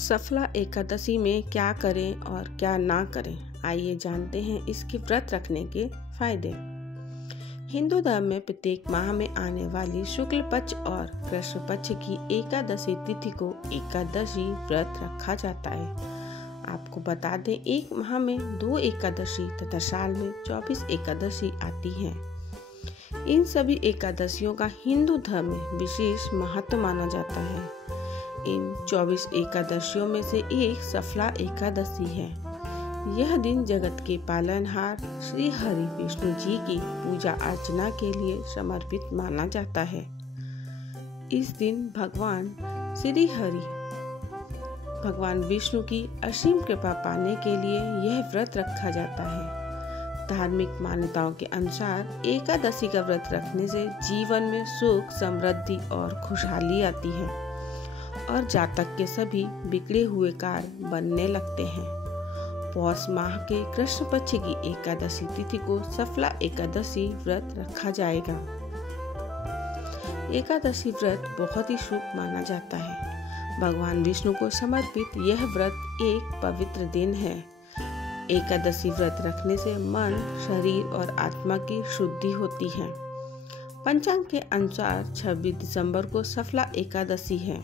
सफला एकादशी में क्या करें और क्या ना करें, आइए जानते हैं इसके व्रत रखने के फायदे। हिंदू धर्म में प्रत्येक माह में आने वाली शुक्ल पक्ष और कृष्ण पक्ष की एकादशी तिथि को एकादशी व्रत रखा जाता है। आपको बता दें, एक माह में 2 एकादशी तथा साल में 24 एकादशी आती हैं। इन सभी एकादशियों का हिंदू धर्म में विशेष महत्व माना जाता है। इन 24 एकादशियों में से एक सफला एकादशी है। यह दिन जगत के पालनहार श्री हरि विष्णु जी की पूजा अर्चना के लिए समर्पित माना जाता है। इस दिन भगवान विष्णु की असीम कृपा पाने के लिए यह व्रत रखा जाता है। धार्मिक मान्यताओं के अनुसार एकादशी का व्रत रखने से जीवन में सुख, समृद्धि और खुशहाली आती है और जातक के सभी बिगड़े हुए कार्य बनने लगते हैं। पौष माह के कृष्ण पक्ष की एकादशी तिथि को सफला एकादशी व्रत रखा जाएगा। एकादशी व्रत बहुत ही शुभ माना जाता है। भगवान विष्णु को समर्पित यह व्रत एक पवित्र दिन है। एकादशी व्रत रखने से मन, शरीर और आत्मा की शुद्धि होती है। पंचांग के अनुसार 26 दिसंबर को सफला एकादशी है।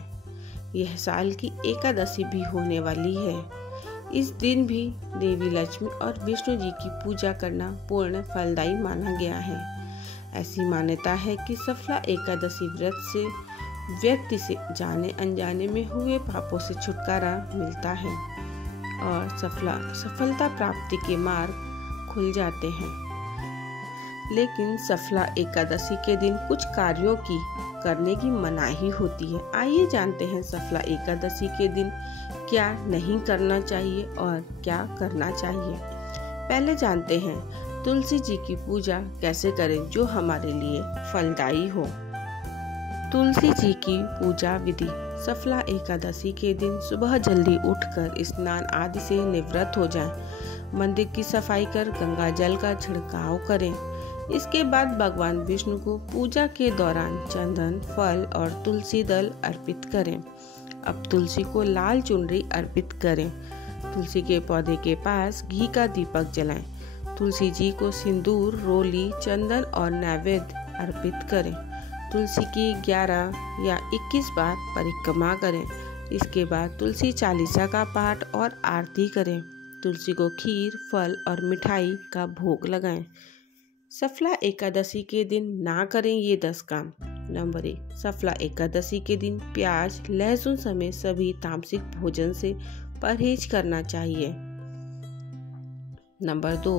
यह साल की एकादशी भी होने वाली है। इस दिन भी देवी लक्ष्मी और विष्णु जी की पूजा करना पूर्ण फलदायी माना गया है। ऐसी मान्यता है कि सफला एकादशी व्रत से व्यक्ति से जाने अनजाने में हुए पापों से छुटकारा मिलता है और सफलता प्राप्ति के मार्ग खुल जाते हैं। लेकिन सफला एकादशी के दिन कुछ कार्यों की करने की मनाही होती है। आइए जानते हैं सफला एकादशी के दिन क्या नहीं करना चाहिए और क्या करना चाहिए। पहले जानते हैं तुलसी जी की पूजा कैसे करें जो हमारे लिए फलदायी हो। तुलसी जी की पूजा विधि। सफला एकादशी के दिन सुबह जल्दी उठकर स्नान आदि से निवृत्त हो जाएं। मंदिर की सफाई कर गंगा जल का छिड़काव करें। इसके बाद भगवान विष्णु को पूजा के दौरान चंदन, फल और तुलसी दल अर्पित करें। अब तुलसी को लाल चुनरी अर्पित करें। तुलसी के पौधे के पास घी का दीपक जलाएं। तुलसी जी को सिंदूर, रोली, चंदन और नैवेद्य अर्पित करें। तुलसी की 11 या 21 बार परिक्रमा करें। इसके बाद तुलसी चालीसा का पाठ और आरती करें। तुलसी को खीर, फल और मिठाई का भोग लगाएं। सफला एकादशी के दिन ना करें ये 10 काम। नंबर 1, सफला एकादशी के दिन प्याज, लहसुन समेत सभी तामसिक भोजन से परहेज करना चाहिए। नंबर 2,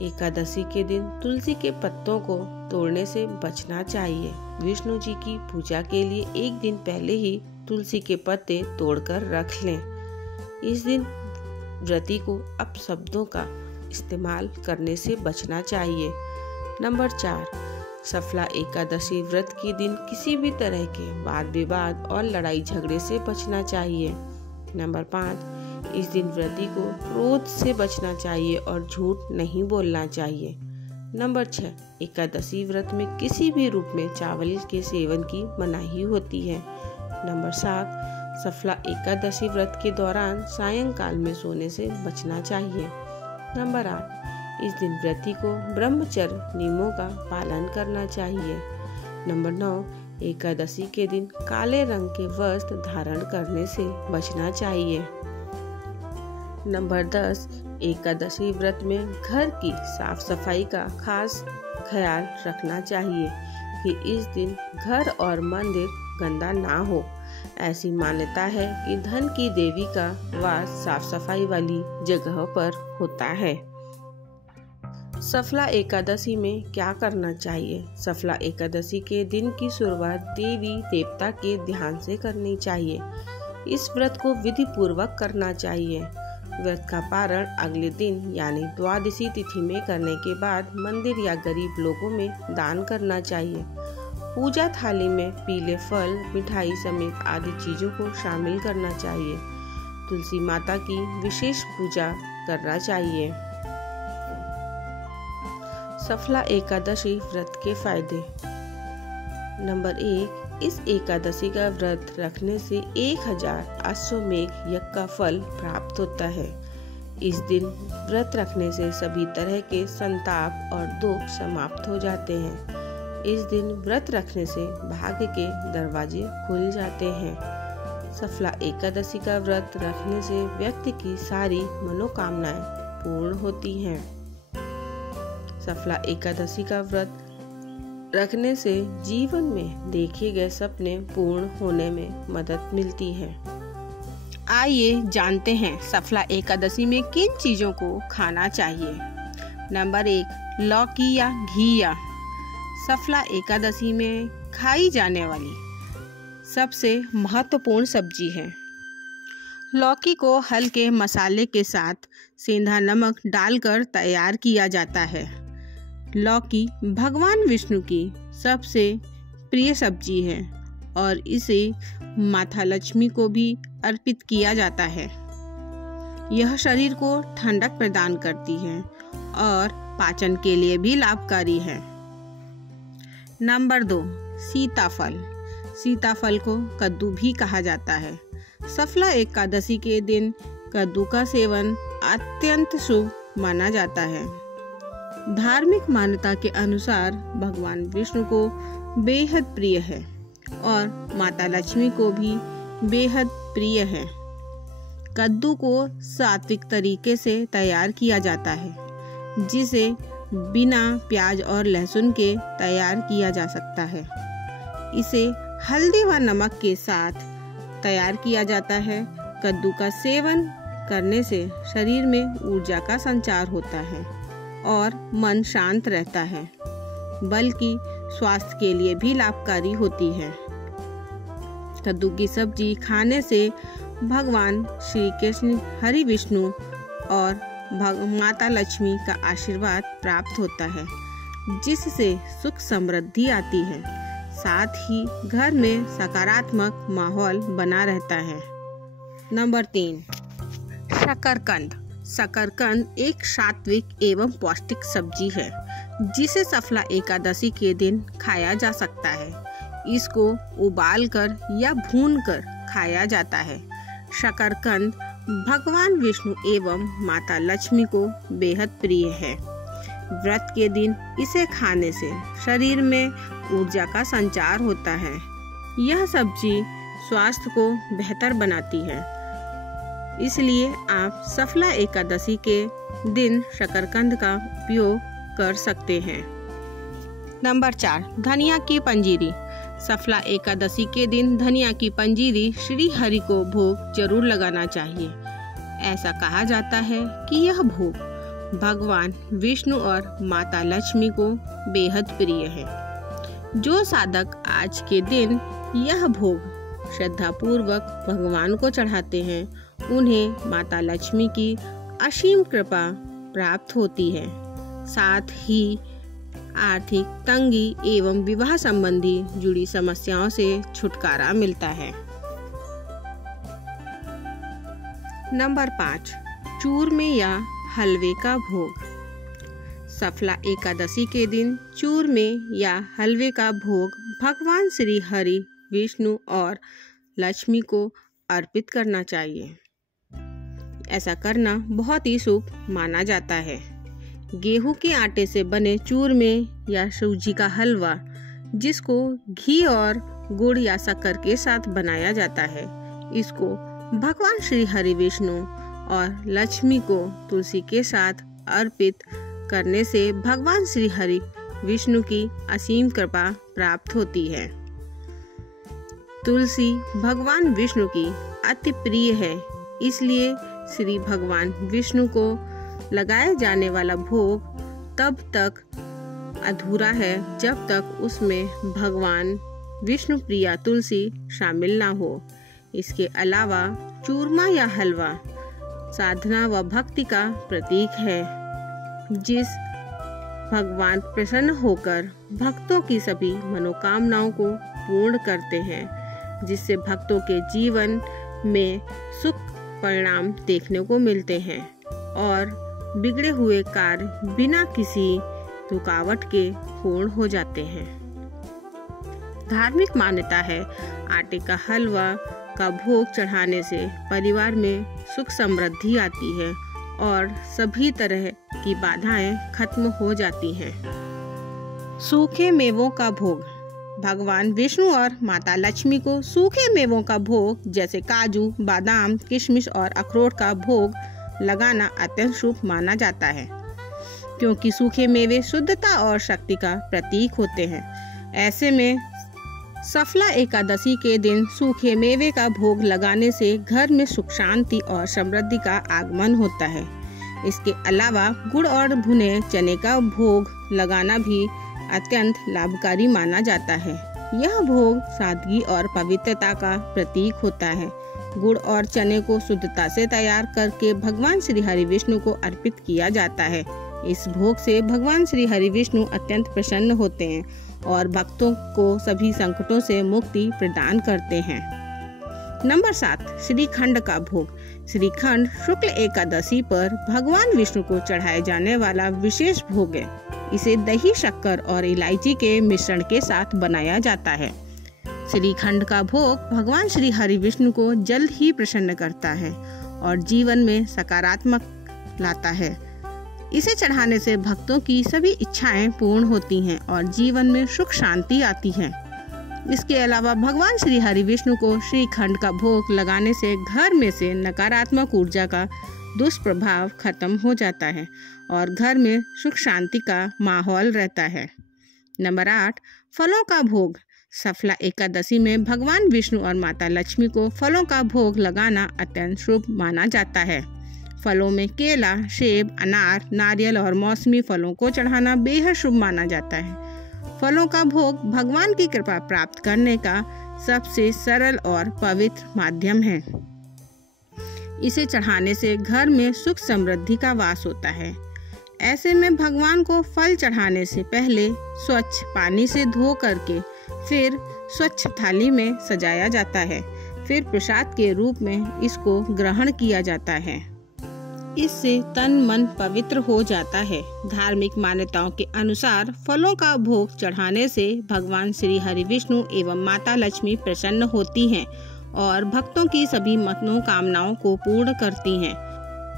एकादशी के दिन तुलसी के पत्तों को तोड़ने से बचना चाहिए। विष्णु जी की पूजा के लिए एक दिन पहले ही तुलसी के पत्ते तोड़कर रख लें। इस दिन व्रती को अपशब्दों का इस्तेमाल करने से बचना चाहिए। नंबर 4, सफला एकादशी व्रत के दिन किसी भी तरह के वाद विवाद और लड़ाई झगड़े से बचना चाहिए। नंबर 5, इस दिन व्रती को क्रोध से बचना चाहिए और झूठ नहीं बोलना चाहिए। नंबर 6, एकादशी व्रत में किसी भी रूप में चावल के सेवन की मनाही होती है। नंबर 7, सफला एकादशी व्रत के दौरान सायंकाल में सोने से बचना चाहिए। नंबर 8, इस दिन व्रती को ब्रह्मचर्य नियमों का पालन करना चाहिए। नंबर 9, एकादशी के दिन काले रंग के वस्त्र धारण करने से बचना चाहिए। नंबर 10, एकादशी व्रत में घर की साफ सफाई का खास ख्याल रखना चाहिए कि इस दिन घर और मंदिर गंदा ना हो। ऐसी मान्यता है कि धन की देवी का वास साफ सफाई वाली जगह पर होता है। सफला एकादशी में क्या करना चाहिए। सफला एकादशी के दिन की शुरुआत देवी देवता के ध्यान से करनी चाहिए। इस व्रत को विधि पूर्वक करना चाहिए। व्रत का पारण अगले दिन यानी द्वादशी तिथि में करने के बाद मंदिर या गरीब लोगों में दान करना चाहिए। पूजा थाली में पीले फल, मिठाई समेत आदि चीजों को शामिल करना चाहिए। तुलसी माता की विशेष पूजा करना चाहिए। सफला एकादशी व्रत के फायदे। नंबर 1, इस एकादशी का व्रत रखने से 1000 अश्वमेघ यज्ञ का फल प्राप्त होता है। इस दिन व्रत रखने से सभी तरह के संताप और दुख समाप्त हो जाते हैं। इस दिन व्रत रखने से भाग्य के दरवाजे खुल जाते हैं। सफला एकादशी का व्रत रखने से व्यक्ति की सारी मनोकामनाएं पूर्ण होती हैं। सफला एकादशी का व्रत रखने से जीवन में देखे गए सपने पूर्ण होने में मदद मिलती है। आइए जानते हैं सफला एकादशी में किन चीजों को खाना चाहिए। नंबर 1, लौकी या घिया। सफला एकादशी में खाई जाने वाली सबसे महत्वपूर्ण सब्जी है। लौकी को हल्के मसाले के साथ सेंधा नमक डालकर तैयार किया जाता है। लौकी भगवान विष्णु की सबसे प्रिय सब्जी है और इसे माता लक्ष्मी को भी अर्पित किया जाता है। यह शरीर को ठंडक प्रदान करती है और पाचन के लिए भी लाभकारी है। नंबर 2, सीताफल। सीताफल को कद्दू भी कहा जाता है। सफला एकादशी के दिन कद्दू का सेवन अत्यंत शुभ माना जाता है। धार्मिक मान्यता के अनुसार भगवान विष्णु को बेहद प्रिय है और माता लक्ष्मी को भी बेहद प्रिय है। कद्दू को सात्विक तरीके से तैयार किया जाता है, जिसे बिना प्याज और लहसुन के तैयार किया जा सकता है। इसे हल्दी व नमक के साथ तैयार किया जाता है। कद्दू का सेवन करने से शरीर में ऊर्जा का संचार होता है और मन शांत रहता है, बल्कि स्वास्थ्य के लिए भी लाभकारी होती है। कद्दू की सब्जी खाने से भगवान श्री कृष्ण, हरि विष्णु और माता लक्ष्मी का आशीर्वाद प्राप्त होता है, जिससे सुख समृद्धि आती है। साथ ही घर में सकारात्मक माहौल बना रहता है। नंबर 3, शकरकंद। शकरकंद एक सात्विक एवं पौष्टिक सब्जी है, जिसे सफला एकादशी के दिन खाया जा सकता है। इसको उबालकर या भूनकर खाया जाता है। शकरकंद भगवान विष्णु एवं माता लक्ष्मी को बेहद प्रिय है। व्रत के दिन इसे खाने से शरीर में ऊर्जा का संचार होता है। यह सब्जी स्वास्थ्य को बेहतर बनाती है, इसलिए आप सफला एकादशी के दिन शकरकंद का उपयोग कर सकते हैं। नंबर 4, धनिया की पंजीरी। सफला एकादशी के दिन धनिया की पंजीरी श्री हरि को भोग जरूर लगाना चाहिए। ऐसा कहा जाता है कि यह भोग भगवान विष्णु और माता लक्ष्मी को बेहद प्रिय है। जो साधक आज के दिन यह भोग श्रद्धापूर्वक भगवान को चढ़ाते हैं, उन्हें माता लक्ष्मी की असीम कृपा प्राप्त होती है। साथ ही आर्थिक तंगी एवं विवाह संबंधी जुड़ी समस्याओं से छुटकारा मिलता है। नंबर 5, चूरमे या हलवे का भोग। सफला एकादशी के दिन चूरमे या हलवे का भोग भगवान श्री हरि, विष्णु और लक्ष्मी को अर्पित करना चाहिए। ऐसा करना बहुत ही शुभ माना जाता है। गेहूं के आटे से बने चूरमे या सूजी का हलवा, जिसको घी और गुड़ या शक्कर के साथ बनाया जाता है, इसको भगवान श्री हरि, विष्णु और लक्ष्मी को तुलसी के साथ अर्पित करने से भगवान श्री हरि, विष्णु की असीम कृपा प्राप्त होती है। तुलसी भगवान विष्णु की अति प्रिय है, इसलिए श्री भगवान विष्णु को लगाए जाने वाला भोग तब तक अधूरा है जब तक उसमें भगवान विष्णु प्रिया तुलसी शामिल ना हो। इसके अलावा चूरमा या हलवा साधना व भक्ति का प्रतीक है, जिस भगवान प्रसन्न होकर भक्तों की सभी मनोकामनाओं को पूर्ण करते हैं, जिससे भक्तों के जीवन में सुख परिणाम देखने को मिलते हैं और बिगड़े हुए कार्य बिना किसी रुकावट के पूर्ण हो जाते हैं। धार्मिक मान्यता है आटे का हलवा का भोग चढ़ाने से परिवार में सुख समृद्धि आती है और सभी तरह की बाधाएं खत्म हो जाती हैं। सूखे मेवों का भोग। भगवान विष्णु और माता लक्ष्मी को सूखे मेवों का भोग जैसे काजू, बादाम, किशमिश और अखरोट का भोग लगाना अत्यंत शुभ माना जाता है, क्योंकि सूखे मेवे शुद्धता और शक्ति का प्रतीक होते हैं। ऐसे में सफला एकादशी के दिन सूखे मेवे का भोग लगाने से घर में सुख शांति और समृद्धि का आगमन होता है। इसके अलावा गुड़ और भुने चने का भोग लगाना भी अत्यंत लाभकारी माना जाता है। यह भोग सादगी और पवित्रता का प्रतीक होता है। गुड़ और चने को शुद्धता से तैयार करके भगवान श्री हरि विष्णु को अर्पित किया जाता है। इस भोग से भगवान श्री हरि विष्णु अत्यंत प्रसन्न होते हैं और भक्तों को सभी संकटों से मुक्ति प्रदान करते हैं। नंबर 7, श्रीखंड का भोग। श्रीखंड शुक्ल एकादशी पर भगवान विष्णु को चढ़ाए जाने वाला विशेष भोग है। इसे दही, शक्कर और इलायची के मिश्रण के साथ बनाया जाता है। श्रीखंड का भोग भगवान श्री हरि विष्णु को जल्द ही प्रसन्न करता है और जीवन में सकारात्मक लाता है। इसे चढ़ाने से भक्तों की सभी इच्छाएं पूर्ण होती हैं और जीवन में सुख शांति आती है। इसके अलावा भगवान श्री हरि विष्णु को श्रीखंड का भोग लगाने से घर में से नकारात्मक ऊर्जा का दुष्प्रभाव खत्म हो जाता है और घर में सुख शांति का माहौल रहता है। नंबर 8, फलों का भोग। सफला एकादशी में भगवान विष्णु और माता लक्ष्मी को फलों का भोग लगाना अत्यंत शुभ माना जाता है। फलों में केला, सेब, अनार, नारियल और मौसमी फलों को चढ़ाना बेहद शुभ माना जाता है। फलों का भोग भगवान की कृपा प्राप्त करने का सबसे सरल और पवित्र माध्यम है। इसे चढ़ाने से घर में सुख समृद्धि का वास होता है। ऐसे में भगवान को फल चढ़ाने से पहले स्वच्छ पानी से धो करके फिर स्वच्छ थाली में सजाया जाता है। फिर प्रसाद के रूप में इसको ग्रहण किया जाता है। इससे तन मन पवित्र हो जाता है। धार्मिक मान्यताओं के अनुसार फलों का भोग चढ़ाने से भगवान श्री हरि विष्णु एवं माता लक्ष्मी प्रसन्न होती हैं और भक्तों की सभी मनोकामनाओं को पूर्ण करती हैं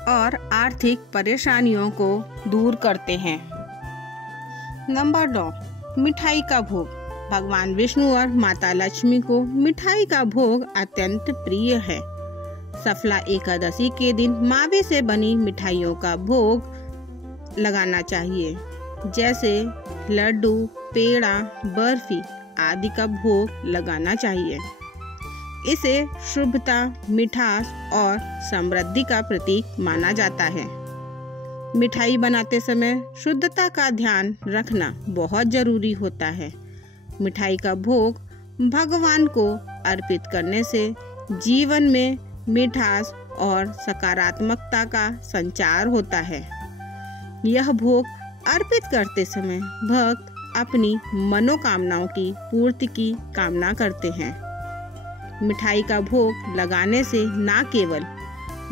और आर्थिक परेशानियों को दूर करते हैं। नंबर 9, मिठाई का भोग। भगवान विष्णु और माता लक्ष्मी को मिठाई का भोग अत्यंत प्रिय है। सफला एकादशी के दिन मावे से बनी मिठाइयों का भोग लगाना चाहिए, जैसे लड्डू, पेड़ा, बर्फी आदि का भोग लगाना चाहिए। इसे शुभता, मिठास और समृद्धि का प्रतीक माना जाता है। मिठाई बनाते समय शुद्धता का ध्यान रखना बहुत जरूरी होता है। मिठाई का भोग भगवान को अर्पित करने से जीवन में मिठास और सकारात्मकता का संचार होता है। यह भोग अर्पित करते समय भक्त अपनी मनोकामनाओं की पूर्ति की कामना करते हैं। मिठाई का भोग लगाने से न केवल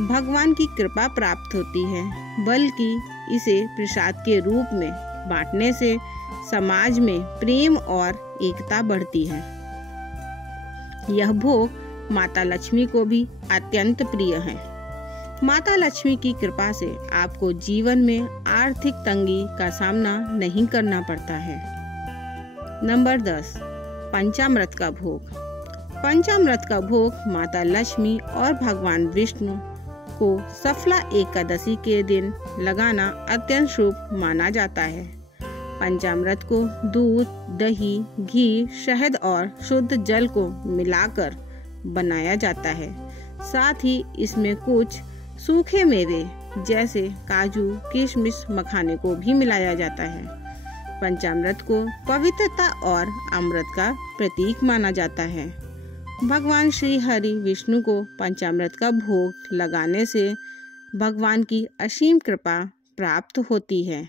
भगवान की कृपा प्राप्त होती है, बल्कि इसे प्रसाद के रूप में बांटने से समाज में प्रेम और एकता बढ़ती है। यह भोग माता लक्ष्मी को भी अत्यंत प्रिय है। माता लक्ष्मी की कृपा से आपको जीवन में आर्थिक तंगी का सामना नहीं करना पड़ता है। नंबर 10, पंचामृत का भोग। पंचामृत का भोग माता लक्ष्मी और भगवान विष्णु को सफला एकादशी के दिन लगाना अत्यंत शुभ माना जाता है। पंचामृत को दूध, दही, घी, शहद और शुद्ध जल को मिलाकर बनाया जाता है। साथ ही इसमें कुछ सूखे मेवे जैसे काजू, किशमिश, मखाने को भी मिलाया जाता है। पंचामृत को पवित्रता और अमृत का प्रतीक माना जाता है। भगवान श्री हरि विष्णु को पंचामृत का भोग लगाने से भगवान की असीम कृपा प्राप्त होती है।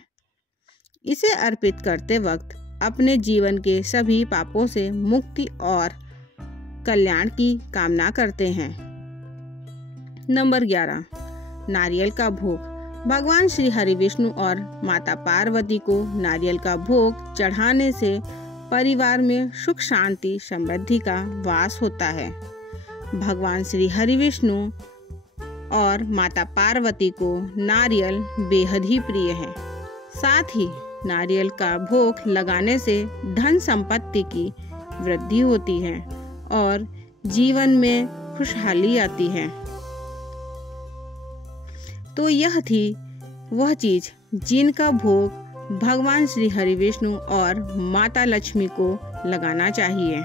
इसे अर्पित करते वक्त अपने जीवन के सभी पापों से मुक्ति और कल्याण की कामना करते हैं। नंबर 11, नारियल का भोग। भगवान श्री हरि विष्णु और माता पार्वती को नारियल का भोग चढ़ाने से परिवार में सुख शांति समृद्धि का वास होता है। भगवान श्री हरि विष्णु और माता पार्वती को नारियल बेहद ही प्रिय है। साथ ही नारियल का भोग लगाने से धन संपत्ति की वृद्धि होती है और जीवन में खुशहाली आती है। तो यह थी वह चीज जिनका भोग भगवान श्री हरि विष्णु और माता लक्ष्मी को लगाना चाहिए।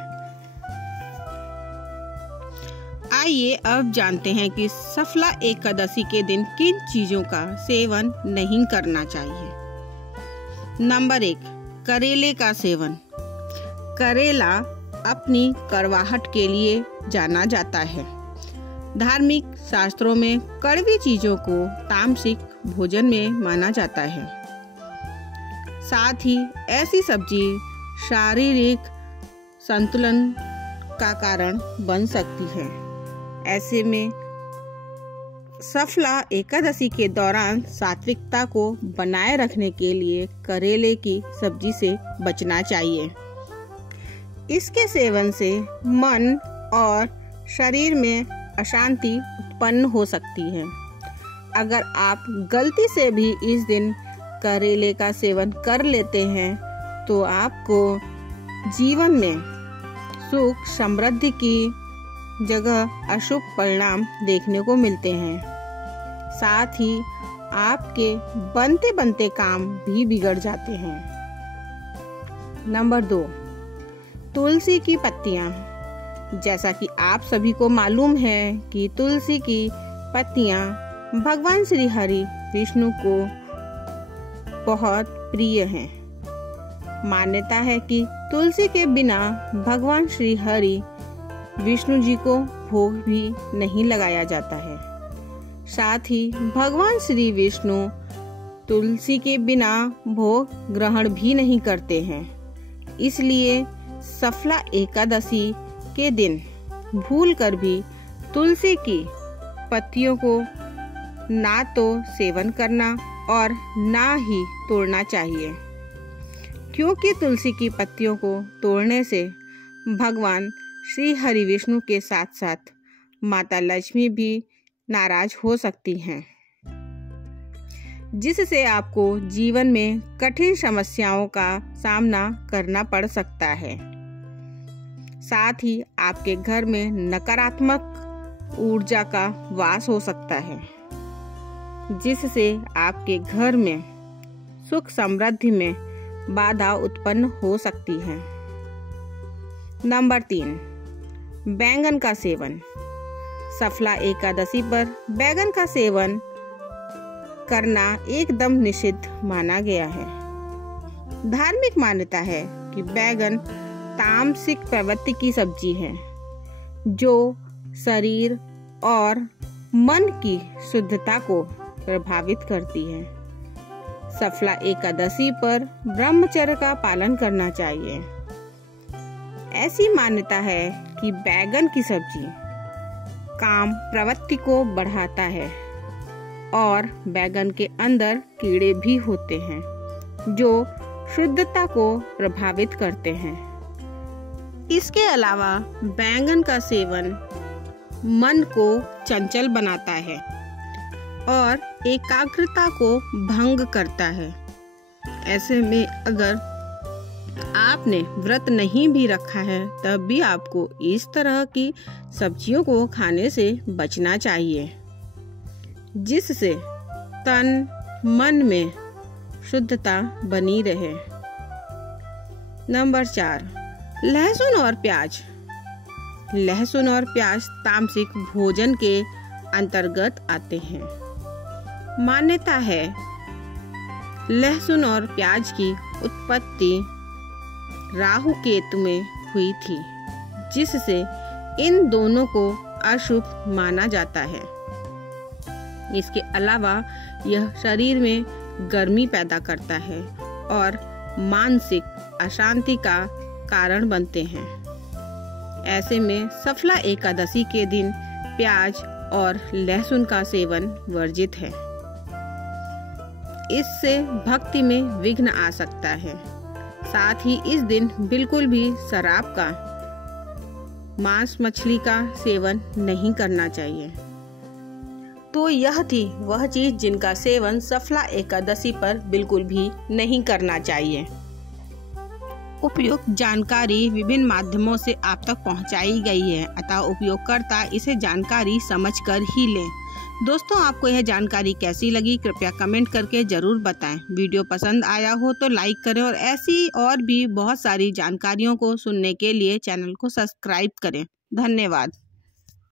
आइए अब जानते हैं कि सफला एकादशी के दिन किन चीजों का सेवन नहीं करना चाहिए। नंबर 1, करेले का सेवन। करेला अपनी कड़वाहट के लिए जाना जाता है। धार्मिक शास्त्रों में कड़वी चीजों को तामसिक भोजन में माना जाता है। साथ ही ऐसी सब्जी शारीरिक संतुलन का कारण बन सकती है। ऐसे में सफला एकादशी के दौरान सात्विकता को बनाए रखने के लिए करेले की सब्जी से बचना चाहिए। इसके सेवन से मन और शरीर में अशांति उत्पन्न हो सकती है। अगर आप गलती से भी इस दिन करेले का सेवन कर लेते हैं तो आपको जीवन में सुख समृद्धि की जगह अशुभ परिणाम देखने को मिलते हैं। साथ ही आपके बनते बनते काम भी बिगड़ जाते हैं। नंबर 2, तुलसी की पत्तियां। जैसा कि आप सभी को मालूम है कि तुलसी की पत्तियां भगवान श्री हरि विष्णु को बहुत प्रिय हैं। मान्यता है कि तुलसी के बिना भगवान श्री हरि विष्णु जी को भोग भी नहीं लगाया जाता है। साथ ही भगवान श्री विष्णु तुलसी के बिना भोग ग्रहण भी नहीं करते हैं। इसलिए सफला एकादशी के दिन भूलकर भी तुलसी की पत्तियों को ना तो सेवन करना और ना ही तोड़ना चाहिए, क्योंकि तुलसी की पत्तियों को तोड़ने से भगवान श्री हरि विष्णु के साथ साथ माता लक्ष्मी भी नाराज हो सकती हैं, जिससे आपको जीवन में कठिन समस्याओं का सामना करना पड़ सकता है। साथ ही आपके घर में नकारात्मक ऊर्जा का वास हो सकता है, जिससे आपके घर में सुख समृद्धि में बाधा उत्पन्न हो सकती है। नंबर 3, बैंगन का सेवन। सफला एकादशी पर बैंगन का सेवन करना एकदम निषिद्ध माना गया है। धार्मिक मान्यता है कि बैंगन तामसिक प्रवृत्ति की सब्जी है, जो शरीर और मन की शुद्धता को प्रभावित करती है। सफला एकादशी पर ब्रह्मचर्य का पालन करना चाहिए। ऐसी मान्यता है कि बैंगन की सब्जी काम प्रवृत्ति को बढ़ाता है और बैंगन के अंदर कीड़े भी होते हैं, जो शुद्धता को प्रभावित करते हैं। इसके अलावा बैंगन का सेवन मन को चंचल बनाता है और एकाग्रता को भंग करता है। ऐसे में अगर आपने व्रत नहीं भी रखा है तब भी आपको इस तरह की सब्जियों को खाने से बचना चाहिए, जिससे तन मन में शुद्धता बनी रहे। नंबर 4, लहसुन और प्याज। लहसुन और प्याज तामसिक भोजन के अंतर्गत आते हैं। मान्यता है लहसुन और प्याज की उत्पत्ति राहु केतु में हुई थी, जिससे इन दोनों को अशुभ माना जाता है। इसके अलावा यह शरीर में गर्मी पैदा करता है और मानसिक अशांति का कारण बनते हैं। ऐसे में सफला एकादशी के दिन प्याज और लहसुन का सेवन वर्जित है। इससे भक्ति में विघ्न आ सकता है। साथ ही इस दिन बिल्कुल भी शराब का, मांस मछली का सेवन नहीं करना चाहिए। तो यह थी वह चीज जिनका सेवन सफला एकादशी पर बिल्कुल भी नहीं करना चाहिए। उपयुक्त जानकारी विभिन्न माध्यमों से आप तक पहुंचाई गई है, अतः उपयोगकर्ता इसे जानकारी समझकर ही लें। दोस्तों, आपको यह जानकारी कैसी लगी कृपया कमेंट करके जरूर बताएं। वीडियो पसंद आया हो तो लाइक करें और ऐसी और भी बहुत सारी जानकारियों को सुनने के लिए चैनल को सब्सक्राइब करें। धन्यवाद।